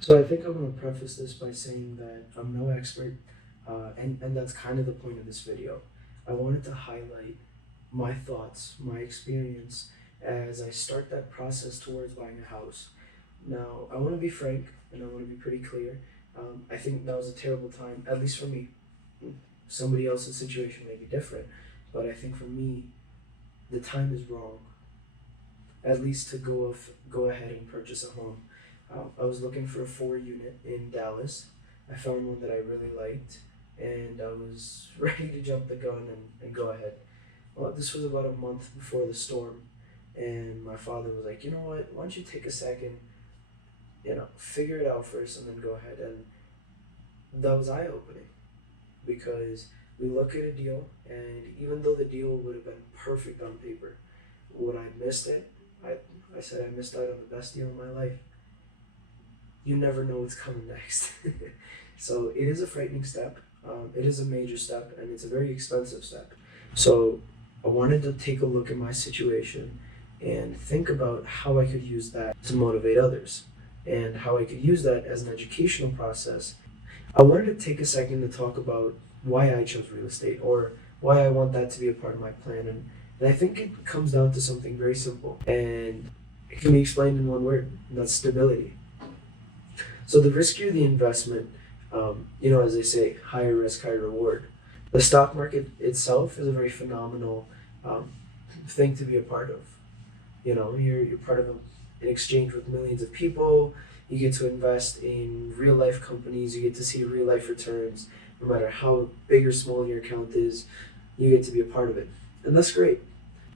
So I think I'm going to preface this by saying that I'm no expert, and that's kind of the point of this video. I wanted to highlight my thoughts, my experience as I start that process towards buying a house. Now, I want to be frank and I want to be pretty clear. I think that was a terrible time, at least for me. Somebody else's situation may be different, but I think for me, the time is wrong, at least to go ahead and purchase a home. I was looking for a 4 unit in Dallas. I found one that I really liked, and I was ready to jump the gun and go ahead. Well, this was about a month before the storm, and my father was like, you know what, why don't you take a second, figure it out first and then go ahead. And that was eye opening because we look at a deal, and even though the deal would have been perfect on paper, would I missed it? I said I missed out on the best deal of my life. You never know what's coming next. So it is a frightening step. It is a major step, and it's a very expensive step. So I wanted to take a look at my situation and think about how I could use that to motivate others and how I could use that as an educational process. I wanted to take a second to talk about why I chose real estate or why I want that to be a part of my plan. And I think it comes down to something very simple, and it can be explained in one word, and that's stability. So the riskier the investment, as they say, higher risk, higher reward. The stock market itself is a very phenomenal thing to be a part of. You're part of an exchange with millions of people. You get to invest in real life companies. You get to see real life returns. No matter how big or small your account is, you get to be a part of it, and that's great.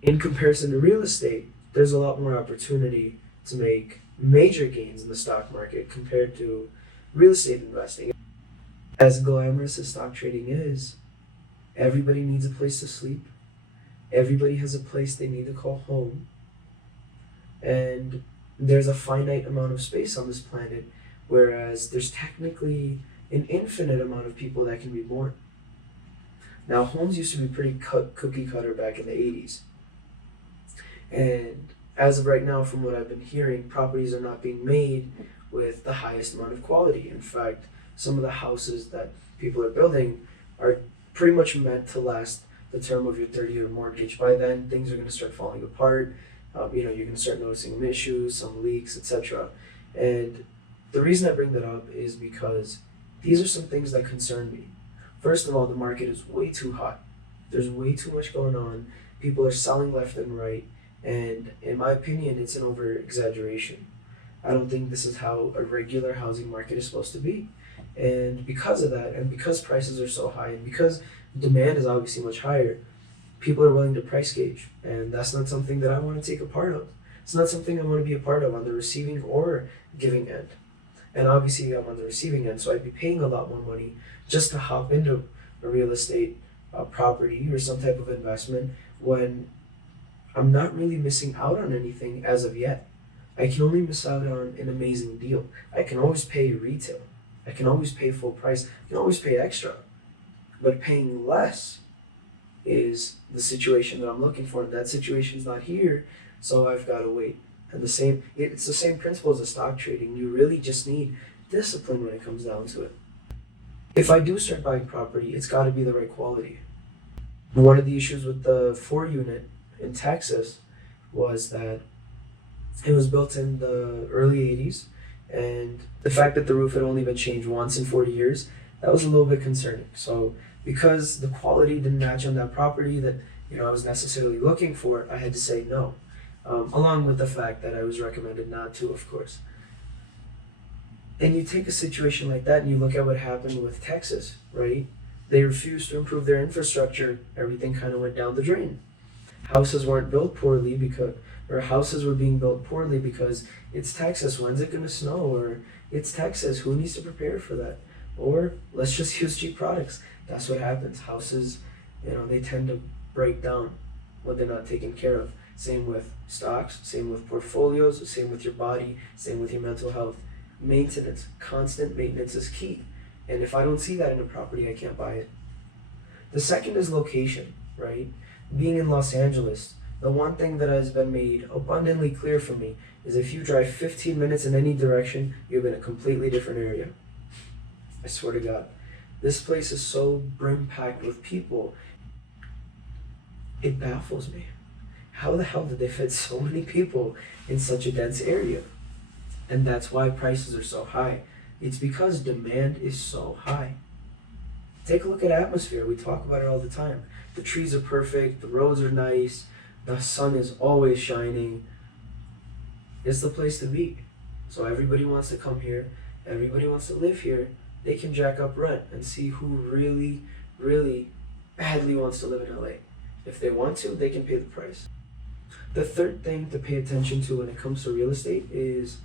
In comparison to real estate, there's a lot more opportunity to make major gains in the stock market compared to real estate investing. As glamorous as stock trading is, everybody needs a place to sleep. Everybody has a place they need to call home. And there's a finite amount of space on this planet, whereas there's technically an infinite amount of people that can be born. Now, homes used to be pretty cookie cutter back in the 80s. And as of right now, from what I've been hearing, properties are not being made with the highest amount of quality. In fact, some of the houses that people are building are pretty much meant to last the term of your 30-year mortgage. By then, things are going to start falling apart. You're going to start noticing some issues, some leaks, etc. And the reason I bring that up is because these are some things that concern me. First of all, the market is way too hot. There's way too much going on. People are selling left and right. And in my opinion, it's an over exaggeration. I don't think this is how a regular housing market is supposed to be. And because of that, and because prices are so high, and because demand is obviously much higher, people are willing to price gauge. And that's not something that I want to take a part of. It's not something I want to be a part of on the receiving or giving end. And obviously, I'm on the receiving end, so I'd be paying a lot more money just to hop into a real estate property or some type of investment when I'm not really missing out on anything as of yet. I can only miss out on an amazing deal. I can always pay retail. I can always pay full price. I can always pay extra. But paying less is the situation that I'm looking for. And that situation's not here, so I've got to wait. And it's the same principle as a stock trading. You really just need discipline when it comes down to it. If I do start buying property, it's got to be the right quality. One of the issues with the 4 unit in Texas was that it was built in the early 80s, and the fact that the roof had only been changed once in 40 years, that was a little bit concerning. So because the quality didn't match on that property that I was necessarily looking for, I had to say no. Along with the fact that I was recommended not to, of course. And you take a situation like that and you look at what happened with Texas, right? They refused to improve their infrastructure. Everything kind of went down the drain. Houses weren't built poorly or houses were being built poorly because it's Texas. When's it going to snow? Or it's Texas. Who needs to prepare for that? Or let's just use cheap products. That's what happens. Houses, they tend to break down when they're not taken care of. Same with stocks, same with portfolios, same with your body, same with your mental health. Maintenance, constant maintenance is key. And if I don't see that in a property, I can't buy it. The second is location, right? Being in Los Angeles, The one thing that has been made abundantly clear for me is if you drive 15 minutes in any direction, you're in a completely different area. I swear to God. This place is so brim-packed with people. It baffles me. How the hell did they fit so many people in such a dense area? And that's why prices are so high. It's because demand is so high. Take a look at atmosphere. We talk about it all the time. The trees are perfect, the roads are nice, the sun is always shining. It's the place to be. So everybody wants to come here, everybody wants to live here. They can jack up rent and see who really, really badly wants to live in LA. If they want to, they can pay the price. The third thing to pay attention to when it comes to real estate is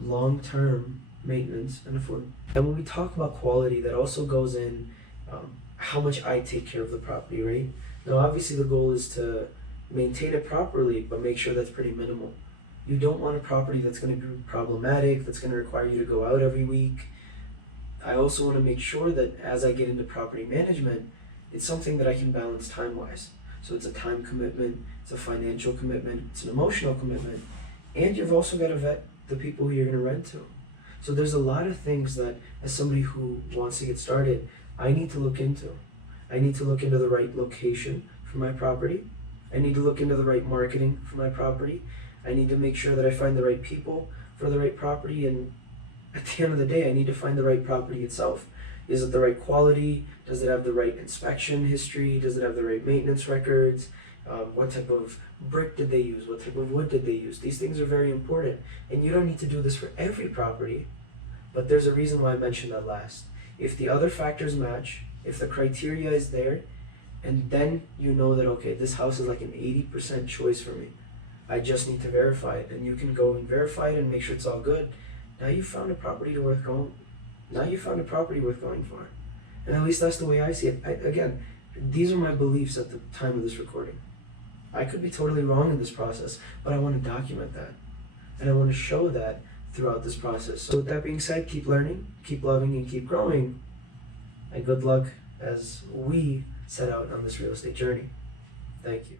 long-term maintenance and affordability. And when we talk about quality, that also goes in how much I take care of the property, right? Now, obviously, the goal is to maintain it properly, but make sure that's pretty minimal. You don't want a property that's going to be problematic, that's going to require you to go out every week. I also want to make sure that as I get into property management, it's something that I can balance time-wise. So it's a time commitment, it's a financial commitment, it's an emotional commitment, and you've also got to vet the people who you're going to rent to. So there's a lot of things that, as somebody who wants to get started, I need to look into. I need to look into the right location for my property. I need to look into the right marketing for my property. I need to make sure that I find the right people for the right property, and at the end of the day, I need to find the right property itself. Is it the right quality? Does it have the right inspection history? Does it have the right maintenance records? What type of brick did they use? What type of wood did they use? These things are very important. And you don't need to do this for every property, but there's a reason why I mentioned that last. If the other factors match, if the criteria is there, and then you know that, okay, this house is like an 80% choice for me. I just need to verify it, and you can go and verify it and make sure it's all good. Now you found a property worth going. Now you found a property worth going for, and at least that's the way I see it. Again, these are my beliefs at the time of this recording. I could be totally wrong in this process, but I want to document that, and I want to show that throughout this process. So with that being said, keep learning, keep loving, and keep growing, and good luck as we set out on this real estate journey. Thank you.